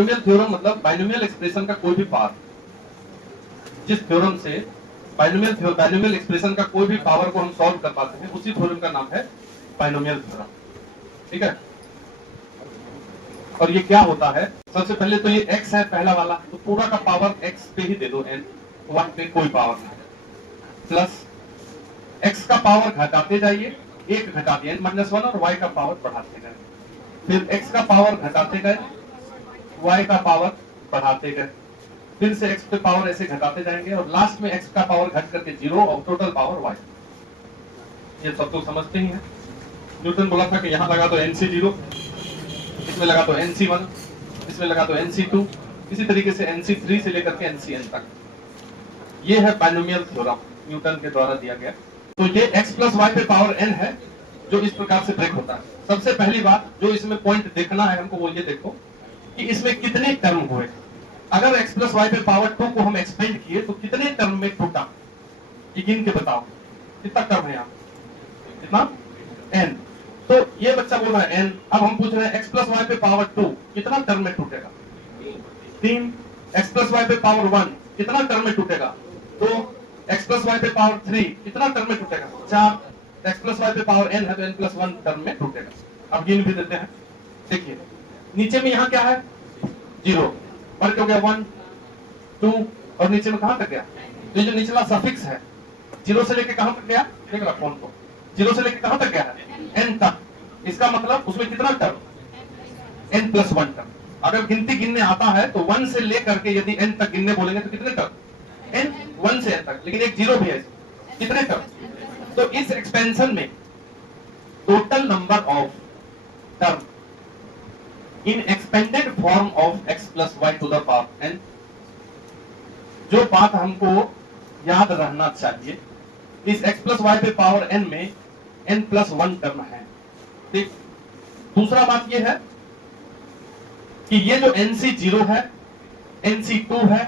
Binomial theorem मतलब binomial expression का कोई भी पावर, जिस थ्योरम से बाइनोमियल एक्सप्रेशन का कोई भी पावर को हम सॉल्व कर पाते हैं, उसी थ्योरम का नाम है बाइनोमियल थ्योरम। ठीक है, और ये क्या होता है, सबसे पहले तो ये x है पहला वाला, तो पूरा का पावर x पे ही दे दो, n 1 पे कोई पावर नहीं, प्लस x का पावर घटाते जाइए, एक घटा दिया n-1 और y का पावर बढ़ाते गए, फिर x का पावर घटाते गए, y का पावर बढ़ाते गए, फिर से x पे पावर ऐसे घटाते जाएंगे और लास्ट में x का पावर घट करके 0 और टोटल पावर y। ये सब तो समझते ही हैं। न्यूटन बोला था कि यहाँ लगा तो NC0, इसमें लगा तो NC1, इसमें लगा तो NC2, इसी तरीके से NC3 से लेकर के NCN तक। ये है बाइनोमियल थ्योरम, न्यूटन के द्वारा दिया गया। तो ये x प्लस वाई पे पावर n है जो इस प्रकार से ब्रेक होता है। सबसे पहली बात जो इसमें पॉइंट देखना है हमको, वो ये देखो कि इसमें कितने टर्म हुए। अगर x प्लस वाई पे पावर 2 को हम एक्सपेंड किए तो कितने टर्म में टूटा, ये गिन के बताओ कितना टर्म है यहाँ, कितना n। तो ये बच्चा बोल रहा है n, अब हम पूछ रहे हैं x प्लस वाई पे पावर 2 कितना टर्म में टूटेगा, 3। x प्लस वाई पे पावर 1 कितना टर्म में टूटेगा, 2। x प्लस वाई पे पावर 3 कितना टर्म में टूटेगा, 4। x प्लस वाई पे पावर n है तो n प्लस 1 टर्म में टूटेगा। अब गिन भी देते हैं, देखिए नीचे में यहाँ क्या है 0, बढ़ के हो गया 1 2 और नीचे में कहां तक गया, तो जो निचला सफिक्स है 0 से लेके कहां तक गया, देख रहा फोन को, 0 से लेके कहां तक गया है n तक। इसका मतलब उसमें कितना टर्म, n प्लस 1 टर्म। अगर गिनती गिनने आता है तो 1 से लेकर के यदि n तक गिनने बोलेंगे तो कितने टर्म, n 1 से n तक, लेकिन एक 0 भी है, कितने टर्म। तो इस एक्सपेंशन में total number of term in expanded form of x plus y to the power n, जो बात हमको याद रहना चाहिए, इस x प्लस वाई पे पावर n में n प्लस 1 टर्म है। ठीक, दूसरा बात यह है कि ये जो NC0 है, NC2 है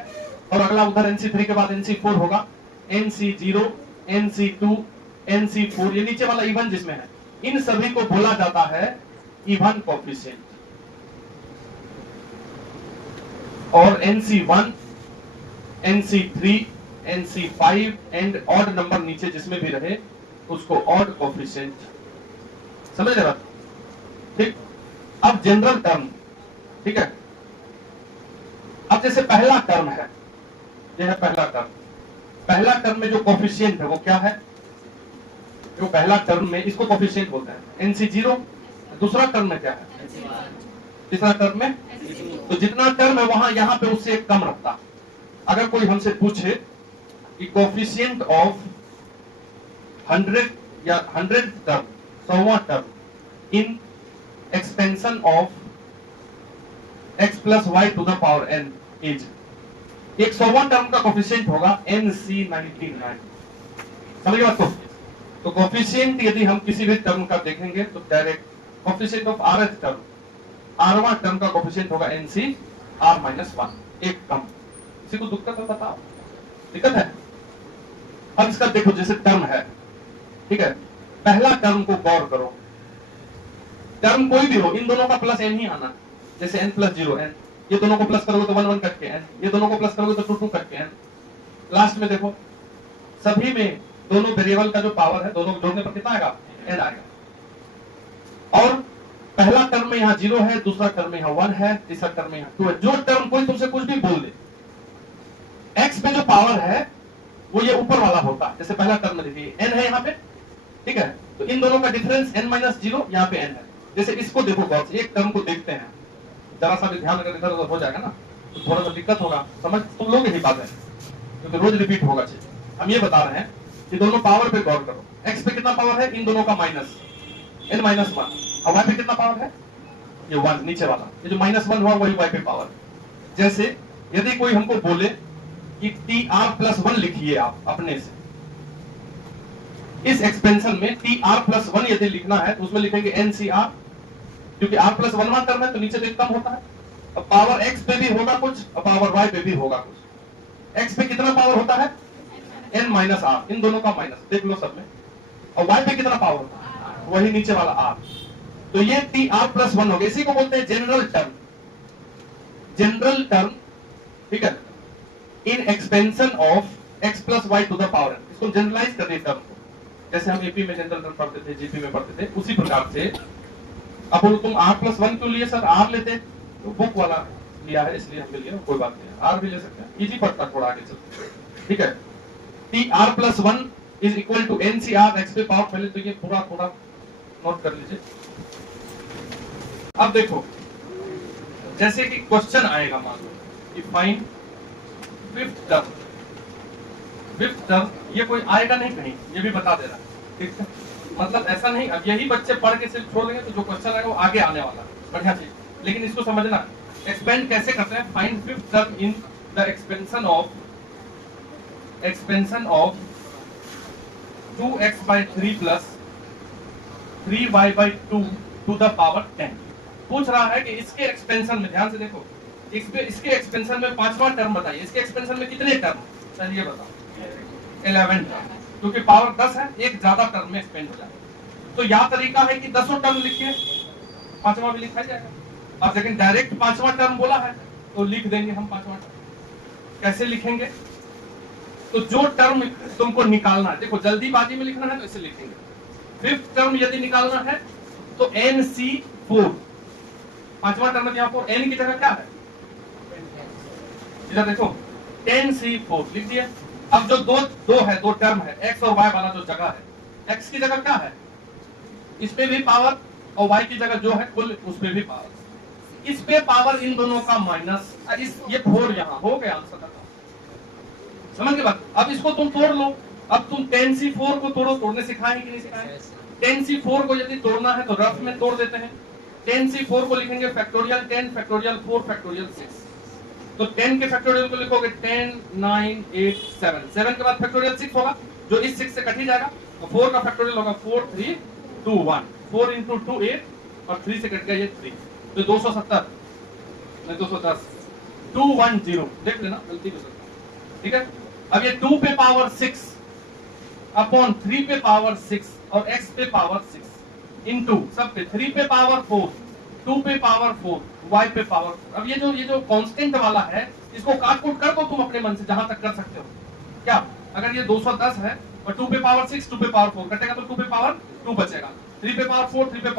और अगला उधर NC3 के बाद NC4 होगा, NC0 NC2 NC4, ये नीचे वाला इवन जिसमें है, इन सभी को बोला जाता है इवन कोएफिशिएंट। और NC1 NC3 NC5 and odd number नीचे जिसमें भी रहे उसको ऑड कोएफिशिएंट, समझ रहे बात। ठीक, अब जनरल टर्म, ठीक है, अब जैसे पहला टर्म है, यह है पहला टर्म, पहला टर्म में जो कोएफिशिएंट है वो क्या है, जो पहला टर्म में इसको कोएफिशिएंट बोलते हैं NC0। दूसरा टर्म में क्या है, तीसरा टर्म में, तो जितना टर्म है वहां यहां पे उससे एक कम रखता। अगर कोई हमसे पूछे कि कोएफिशिएंट ऑफ 100 या 100 टर्म, 100वां term in expansion of x plus y to the power n is, एक 100वां टर्म का कोएफिशिएंट होगा NC99, समझ गए बात। तो कोएफिशिएंट यदि हम किसी भी टर्म का देखेंगे तो direct coefficient of rth term, rवां टर्म का कोएफिशिएंट होगा NCr-1, एक कम। किसी को दिक्कत है बताओ, दिक्कत है। अब इसका देखो जैसे टर्म है, ठीक है, पहला टर्म को गौर करो, टर्म कोई भी हो इन दोनों का प्लस n ही आना, जैसे n प्लस 0 n, ये दोनों को प्लस करोगे तो 1 1 कट के n, ये दोनों को प्लस करोगे तो 2 2 कट के n। लास्ट में देखो सभी में दोनों वेरिएबल का जो पावर है दोनों जोड़ने पर कितना आएगा, n आएगा। और पहला टर्म में यहाँ 0 है, दूसरा टर्म में यहाँ 1 है, तीसरा टर्म में यहाँ 2 है। जो टर्म कोई तुमसे कुछ भी बोल दे, x पे जो पावर है वो ये ऊपर वाला होता है, जैसे पहला टर्म में देखिए n है यहाँ पे, ठीक है, तो इन दोनों का डिफरेंस n-0, यहाँ पे n है। जैसे इसको देखो गौर से, एक टर्म को देखते हैं, जरा सा भी ध्यान अगर इधर उधर हो जाएगा ना तो थोड़ा सा दिक्कत होगा, समझ तुम लोग ही बात है क्योंकि रोज रिपीट होगा चीज। हम ये बता रहे हैं कि दोनों पावर पे गौर करो, x पे कितना पावर है, इन दोनों का माइनस n-1, और y पे कितना पावर है, ये 1 नीचे वाला, ये जो -1 हुआ वही y पे पावर। जैसे यदि कोई हमको बोले कि tr+1 लिखिए आप अपने से, इस एक्सपेंशन में tr+1 यदि लिखना है तो उसमें लिखेंगे NCr, क्योंकि r+1वां टर्म है तो नीचे तो कम होता है। अब पावर x पे भी होगा कुछ और पावर y पे भी होगा कुछ। x पे कितना पावर होता है, n-r, इन दोनों का माइनस देख लो सब में, और y पे कितना पावर होता है, वही नीचे वाला r। तो ये tr+1 हो गया, इसी को बोलते हैं जनरल टर्म। जनरल टर्म, ठीक है, in expansion of x plus y to the power n। इसको जनरलाइज कर रहे टर्म को, जैसे हम एपी में जनरल टर्म पढ़ते थे, जीपी में पढ़ते थे, उसी प्रकार से अब बोलो तुम r प्लस 1 क्यों लिए सर? r लेते तो बुक वाला लिया है इसलिए हमने लिया, कोई बात नहीं, r भी ले सकते हैं, इजी पड़ता थोड़ा आगे चलते, ठीक है। T r plus 1 is equal to n C r x पे पावर, पहले तो ये पूरा थोड़ा नोट कर लीजिए। अब देखो जैसे कि क्वेश्चन आएगा, मान लो कि फाइंड फिफ्थ टर्म, ये कोई आएगा नहीं कहीं, ये भी बता दे रहा है, ठीक है। मतलब ऐसा नहीं अब यही बच्चे पढ़ के सिर्फ छोड़ देंगे तो जो क्वेश्चन आएगा वो आगे आने वाला है, बढ़िया चीज, लेकिन इसको समझना एक्सपेंड कैसे करते हैं। Find fifth term in the expansion of 2x by 3 plus 3y by 2 to the power 10। पूछ रहा है कि इसके एक्सपेंशन में, ध्यान से देखो, इसके एक्सपेंशन में पांचवा टर्म बताइए, इसके एक्सपेंशन में कितने टर्म? चलिए बताओ, 11 टर्म, क्योंकि पावर 10 है, एक ज्यादा टर्म में एक्सपेंड हो जाएगा। तो यह तरीका है कि 10 टर्म लिखिए, पांचवा भी लिखा जाएगा। अब लेकिन डायरेक्ट पांचवा टर्म बोला है तो लिख देंगे हम पांचवा टर्म। कैसे लिखेंगे? तो जो टर्म तुमको निकालना है, देखो जल्दीबाजी में लिखना है तो ऐसे लिखेंगे। फिफ्थ टर्म यदि निकालना है तो NC4, पांचवा टर्म में यहाँ पर n की जगह क्या है? इधर देखो 10C4 लिख दिया। अब जो दो टर्म है, x और y वाला जो जगह है, x की जगह क्या है? इस पे भी पावर, और y की जगह जो है कुल उस पे भी पावर, इस पे पावर इन दोनों का माइनस, ये 4 यहाँ हो गया आंसर का। समझ के बात? अब इसको तुम तोड़ लो, अब तुम 10C4 को तोड़ो, तोड़ने सिखाए कि नहीं सिखाए? 10C4 को यदि तोड़ना है तो रफ में तोड़ देते हैं। 10C4 को लिखेंगे फैक्टोरियल 10, फैक्टोरियल 4, फैक्टोरियल 6। तो 10 के फैक्टोरियल को लिखोगे 10, 9, 8, 7, 7 के बाद फैक्टोरियल 6 होगा, जो इस 6 से कट ही जाएगा। तो 4 का फैक्टोरियल होगा 4, 3, 2, 1, 4 into 2 8 और 3 से कट गया ये 3, तो 270 नहीं 210, 210, देख लेना गलती हो सकता है, ठीक है। अब ये 2 पे पावर 6 अपॉन 3 पे पावर 6 और x पे पावर 6 इनटू सब पे 3 पे पावर 4, 2 पे पावर 4, y पे पावर 4। अब ये जो कांस्टेंट वाला है इसको काट-कूट कर दो तुम अपने मन से, जहां तक कर सकते हो। क्या अगर ये 210 है और 2 पे पावर 6, 2 पे पावर 4 कटेगा तो 2 पे पावर 2 बचेगा, 3 पे पावर 4, 3 पे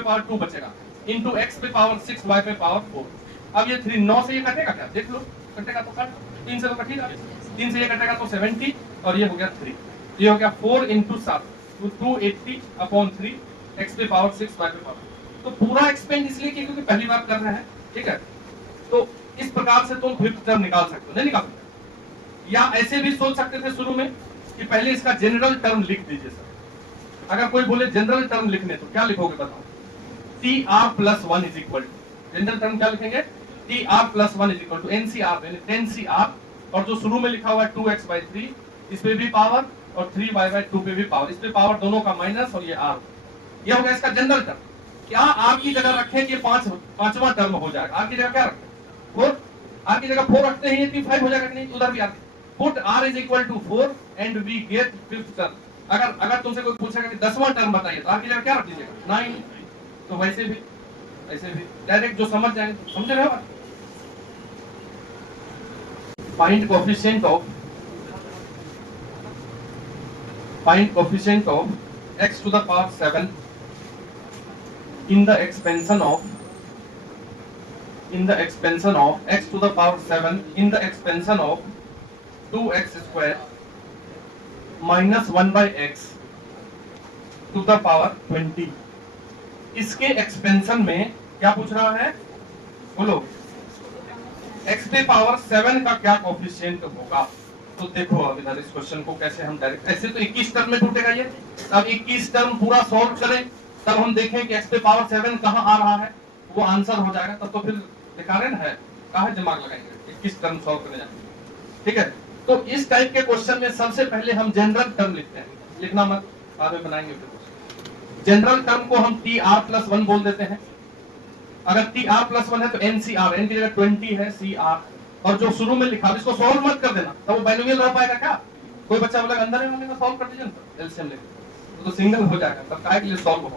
पावर 2 बचेगा, इनटू x पे पावर 6, y पे पावर 4। अब ये 3 9 से ये कटेगा क्या? देख लो, कटेगा तो कट, 3 से तो कट ही रहा, 3 से ये कटेगा तो 70 और ये हो गया 3, ये हो गया 4 into 7, तो 280 अपॉन 3, x पे पावर 6, y पे पावर। तो पूरा एक्सपेंड इसलिए क्योंकि पहली बार कर रहे हैं, ठीक है। तो इस प्रकार से तुम फिफ्थ टर्म निकाल सकते हो, नहीं निकाल सकते? या ऐसे भी सोच सकते थे शुरू में कि पहले इसका जनरल टर्म लिख दीजिए सर। अगर कोई बोले जनरल टर्म लिखने तो क्या लिखोगे बताओ? TR+1 is equal to, general term क्या लिखेंगे? TR+1 is equal to NCR, यानी 10CR, और जो शुरू में लिखा हुआ है 2x/3, इस पे भी पावर और 3y/2 पे भी पावर, इस पे पावर दोनों का माइनस और ये r, ये हो गया इसका जनरल टर्म। क्या r की जगह रखें कि पांचवा टर्म हो जाएगा? r की जगह क्या रखें? 4, r की जगह 4 रखते हैं तो 5 हो जाएगा कि नहीं? उधर भी r, put r is equal to 4 and we get fifth term. अगर तुमसे कोई पूछेगा कि 10वां टर्म बताइए तो r की जगह क्या रख दीजिएगा? 9। तो वैसे भी डायरेक्ट जो समझ जाएंगे, समझ रहे हो? Find coefficient of x to the power 7 in the expansion of x to the power 7 in the expansion of 2x square minus 1 by x to the power 20। इसके एक्सपेंशन में क्या पूछ रहा है? बोलो, x पे पावर 7 का क्या कोएफिशिएंट होगा? तो देखो अब इधर इस क्वेश्चन को कैसे हम डायरेक्ट, ऐसे तो 21 टर्म में टूटेगा ये, अब 21 टर्म पूरा सॉल्व करें तब हम देखें कि x पे पावर 7 कहां आ रहा है, वो आंसर हो जाएगा। तब तो फिर बेकार है, कहां दिमाग लगाएंगे 21 टर्म सॉल्व करने जाएंगे, ठीक है। तो इस टाइप के क्वेश्चन में सबसे पहले हम जनरल टर्म लिखते हैं, लिखना मत, बाद में बनाएंगे फिर। जनरल टर्म को हम TR+1 बोल देते हैं। अगर TR+1 है तो NCR, n की जगह 20 है, CR, और जो शुरू में लिखा इसको सॉल्व मत कर देना, तब वो बाइनोमियल रह पाएगा क्या? कोई बच्चा बोलेगा अंदर है वाले का सॉल्व कर दीजिए ना, एलसीएम लेके, तो सिंगल हो जाएगा, तब काय के लिए सॉल्व होगा,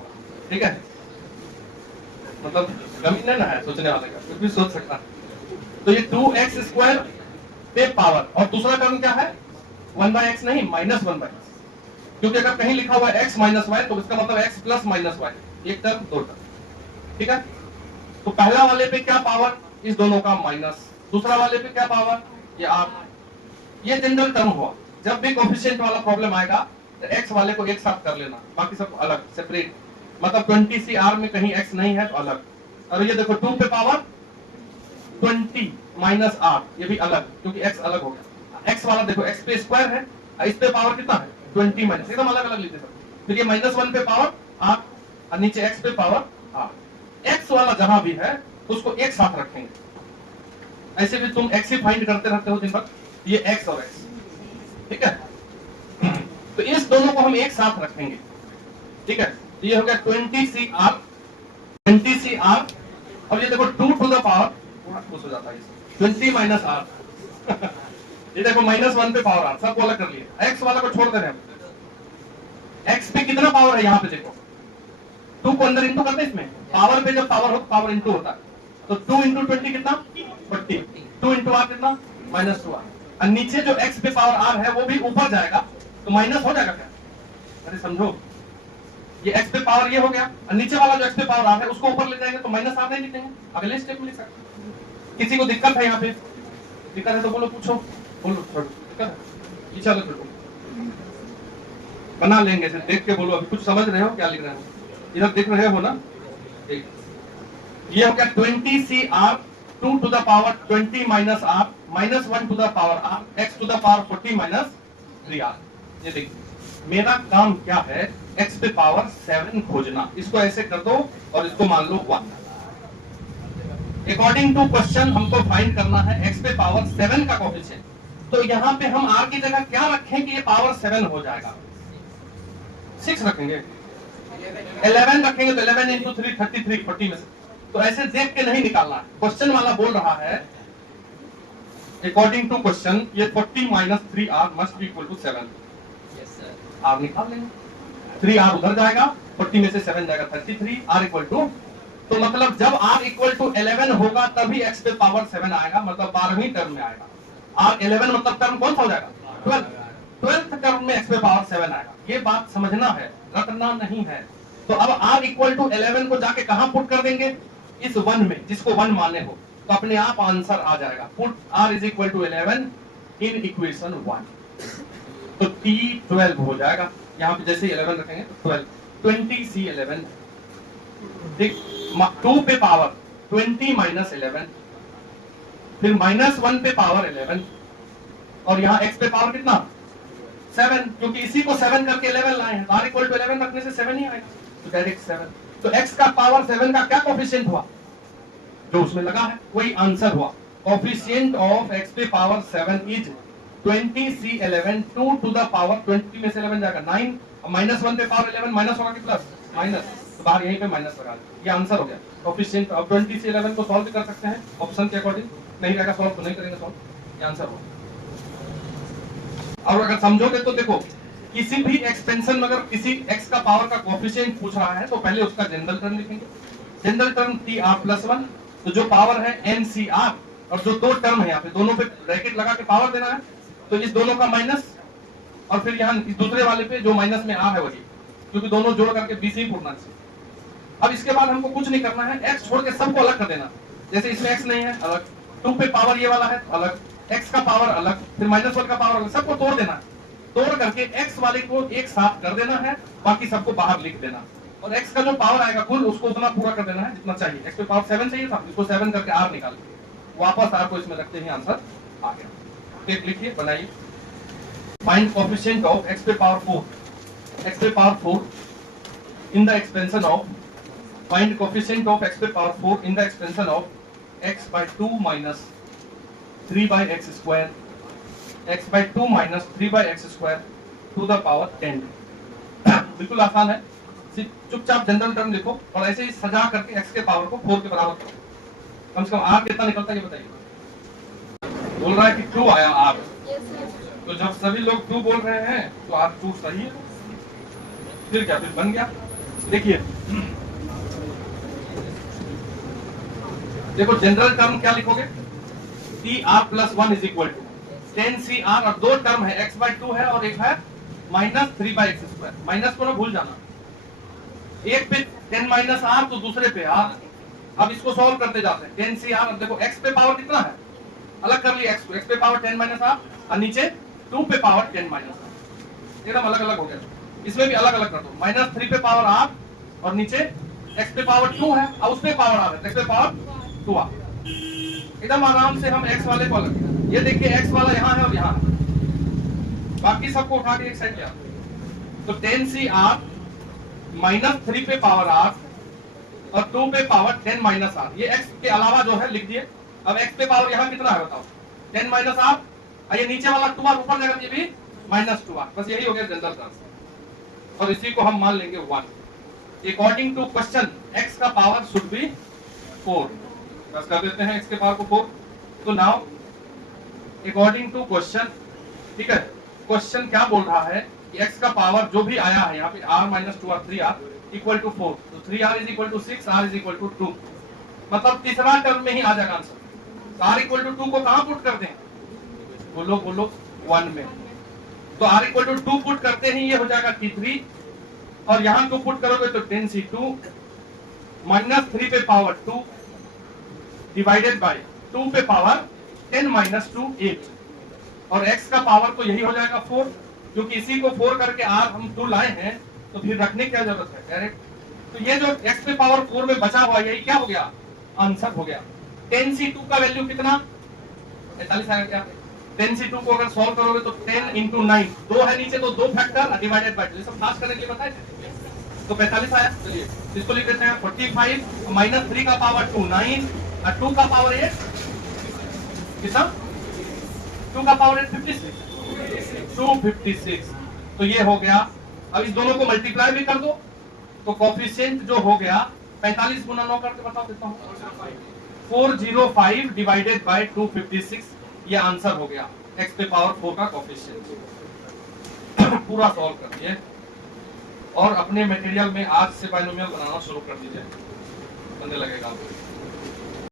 ठीक है। मतलब कमी नहीं ना है सोचने वाले का, कुछ भी सोच सकता है। तो ये 2x² पे पावर, और दूसरा टर्म क्या है 1/x नहीं -1/x, क्योंकि अगर कहीं लिखा हुआ है x - y तो इसका मतलब x + -y, एक टर्म दो टर्म, ठीक है। तो पहला वाले पे क्या पावर, इस दोनों का माइनस, दूसरा वाले पे क्या पावर, ये r, ये जनरल टर्म हुआ। जब भी कोएफिशिएंट वाला प्रॉब्लम आएगा तो x वाले को एक साथ कर लेना, बाकी सब अलग सेपरेट, मतलब 20CR में कहीं x नहीं है तो अलग। और ये देखो 2 पे पावर 20 - r, ये भी अलग क्योंकि x अलग हो गया। x वाला देखो x पे स्क्वायर है, इस पे पावर कितना है 20 माइनस, एकदम अलग अलग लीजिए सब। फिर ये -1 पे पावर r और नीचे x पे पावर r। x वाला जहां भी है उसको एक साथ रखेंगे, ऐसे भी तुम x ही फाइंड करते रहते हो दिन भर, ये x और x, ठीक है। तो इस दोनों को हम एक साथ रखेंगे, ठीक है। तो ये हो गया 20CR, 20CR, और ये देखो 2 टू द पावर, थोड़ा खुश हो जाता है 20 - r ये देखो -1 पे पावर r, सबको अलग कर लिया, x वाला को छोड़ दे रहे हैं। x पे कितना पावर है यहाँ पे देखो, 2 को अंदर इंटू करते हैं, इसमें पावर पे जब पावर हो पावर इंटू होता है, तो 2 × 20 कितना 40, 2 × r कितना -2r, और नीचे जो x पे पावर r है वो भी ऊपर जाएगा तो माइनस हो जाएगा क्या, अरे समझो, ये x पे पावर ये हो गया, और नीचे वाला जो x पे पावर r है उसको ऊपर ले जाएंगे तो -r नहीं लिखेंगे, अगले स्टेप में लिख सकते हैं। किसी को दिक्कत है यहाँ पे, दिक्कत है तो बोलो, पूछो, बोलो, छोड़ो दिक्कत है, ये चलो छोड़ो, बना लेंगे, देख के बोलो, अभी कुछ समझ रहे हो क्या लिख रहे हो, इधर देख रहे हो ना। ये हो गया 20CR 2 to the power 20 - r -1 to the power r x to the power 40 - 3r। ये देखिए मेरा काम क्या है, x पे पावर 7 खोजना, इसको ऐसे कर दो और इसको मान लो 1। अकॉर्डिंग टू क्वेश्चन हमको फाइंड करना है x पे पावर 7 का कोएफिशिएंट, तो यहाँ पे हम r की जगह क्या रखें कि ये पावर 7 हो जाएगा, 6 रखेंगे, 11 रखेंगे तो 11 × 3 33, 40 में से, तो ऐसे देख के नहीं निकालना है, क्वेश्चन वाला बोल रहा है अकॉर्डिंग टू क्वेश्चन ये 40 - 3r must be equal to 7। Yes sir, r निकाल लेंगे, 3r उधर जाएगा, 40 में से 7 जाएगा 33, r इक्वल टू, तो मतलब जब r इक्वल टू 11 होगा तभी x पे पावर 7 आएगा, मतलब 12वीं टर्म में आएगा। r 11 मतलब टर्म कौन सा हो जाएगा 12th टर्म में x पे पावर 7 आएगा, ये बात समझना है, रटना नहीं है। तो अब r इक्वल टू 11 को जाके कहां पुट कर देंगे, इस 1 में, जिसको 1 माने हो, तो अपने आप आंसर आ जाएगा, put r is equal to 11 in equation 1, तो t 12 हो जाएगा, यहाँ पे जैसे 11 रखेंगे तो 12, 20C11, ठीक, 2 पे पावर 20 - 11, फिर -1 पे पावर 11, और यहाँ x पे पावर कितना 7, क्योंकि इसी को 7 करके 11 लाए हैं, r इक्वल टू 11 रखने से 7 ही आएगा, तो डायरेक्ट 7, तो x का पावर 7 का क्या कोएफिशिएंट हुआ, जो उसमें लगा है वही आंसर हुआ। कोएफिशिएंट ऑफ x पे power 7 is 20C11, 2 to the power 20 में से 11 जाएगा 9, और -1 पे पावर 11 माइनस होगा कि प्लस, माइनस, तो बाहर यहीं पे माइनस लगा, ये आंसर हो गया कोएफिशिएंट। अब 20C11 को सॉल्व कर सकते हैं ऑप्शन के अकॉर्डिंग, नहीं रहेगा सॉल्व तो नहीं करेंगे सॉल्व, ये आंसर होगा। और अगर समझोगे तो देखो, किसी भी एक्सपेंशन में अगर किसी x का पावर का कोएफिशिएंट पूछ रहा है तो पहले उसका जनरल टर्म लिखेंगे, जनरल टर्म tr+1, तो जो पावर है ncr, और जो दो टर्म है यहाँ पे दोनों पे ब्रैकेट लगा के पावर देना है, तो इस दोनों का माइनस, और फिर यहाँ दूसरे वाले पे जो माइनस में आ है वही, क्योंकि दोनों जोड़ करके 20 ही पूरना चाहिए। अब इसके बाद हमको कुछ नहीं करना है, x छोड़ के सबको अलग कर देना, जैसे इसमें x नहीं है अलग, 2 पे पावर ये वाला है अलग, x का पावर अलग, फिर -1 का पावर अलग, सबको तोड़ देना है, तोड़ करके x वाले को एक साथ कर देना है, बाकी सबको बाहर लिख देना, और x का जो पावर आएगा कुल उसको उतना पूरा कर देना है जितना चाहिए। x पे पावर 7 चाहिए था, इसको 7 करके r निकाल, वापस r को इसमें रखते ही आंसर आ गया। टेक लिखिए, बनाइए, फाइंड कोएफिशिएंट ऑफ x पे पावर 4, x पे power 4 in the expansion of, find coefficient of x पे power 4 in the expansion of x/2 - 3/x², x/2 - 3/x² to the power 10। बिल्कुल आसान है, चुपचाप जनरल टर्म लिखो और ऐसे ही सजा करके x के पावर को 4 के बराबर करो, कम से कम r कितना निकलता है ये बताइए। बोल रहा है कि 2 आया r, तो जब सभी लोग 2 बोल रहे हैं तो r 2 सही है, फिर क्या, फिर बन गया। देखिए देखो जनरल टर्म क्या लिखोगे, C R plus 1 is equal to 10 C R, और दो टर्म है x बाय 2 है और एक है minus 3 by x square. Minus को ना भूल जाना, एक पे 10 माइनस आर तो दूसरे पे आर। अब इसको सॉल्व करते जाते हैं। 10 सी आर, देखो x पे पावर कितना है, अलग कर लिया, x पे पावर 10 माइनस आर और नीचे 2 पे पावर 10 माइनस आर, एकदम अलग अलग हो गया। इसमें भी अलग अलग कर दो, माइनस 3 पे पावर आर और नीचे x पे पावर 2 है और उस पे पावर आर है, x पे पावर 2 आर। एकदम आराम से हम x वाले को अलग, ये देखिए x वाला यहाँ है और यहाँ है, बाकी सबको उठा के एक साइड किया। तो 10 सी आर माइनस 3 पे पावर आर और 2 पे पावर 10 माइनस आर, ये x के अलावा जो है लिख दिए। अब x पे पावर यहाँ कितना है बताओ, 10 माइनस आर, ये नीचे वाला 2 आर ऊपर जाएगा, ये भी माइनस 2 आर। बस यही हो गया जनरल टर्म, और इसी को हम मान लेंगे 1। अकॉर्डिंग टू क्वेश्चन x का पावर शुड बी 4, बस कर देते हैं x के पावर को 4। तो नाउ अकॉर्डिंग टू क्वेश्चन, ठीक है, क्वेश्चन क्या बोल रहा है कि x का पावर जो भी आया है यहाँ पे r minus 2 r 3 r equal to 4, तो 3r is equal to 6, r is equal to 2, मतलब तीसरा टर्म में ही आ जाएगा आंसर। तो r इक्वल टू 2 को कहाँ पुट कर दें, बोलो बोलो 1 में। तो r इक्वल टू 2 पुट करते ही ये हो जाएगा t3, और यहाँ 2 पुट करोगे तो 10c2 माइनस 3 पे पावर 2 डिवाइडेड बाय 2 पे पावर 10 माइनस 2 8, और x का पावर तो यही हो जाएगा 4, क्योंकि इसी को 4 करके r हम 2 लाए हैं, तो फिर रखने की क्या जरूरत है डायरेक्ट। तो ये जो x पे पावर 4 में बचा हुआ यही क्या हो गया, आंसर हो गया। 10c2 का वैल्यू कितना 45 आएगा क्या। 10c2 को अगर सॉल्व करोगे तो 10 इंटू 9, 2 है नीचे तो 2 फैक्टर डिवाइडेड बाय 2, सब खास करने के लिए बताए थे, तो 45 आया। चलिए इसको लिख देते हैं 45 माइनस 3 का पावर 2 9 और 2 का पावर 8 कितना, 2 का पावर 8 56, 256। तो ये हो गया। अब इस दोनों को मल्टीप्लाई भी कर दो, तो कोफिशिएंट जो हो गया 45 गुना 9 करके बताओ देता हूं, 405 डिवाइडेड बाय 256, ये आंसर हो गया x पे पावर 4 का कोफिशिएंट। पूरा सॉल्व कर दिए और अपने मटेरियल में आज से बाइनोमियल बनाना शुरू कर दीजिए, बनने लगेगा।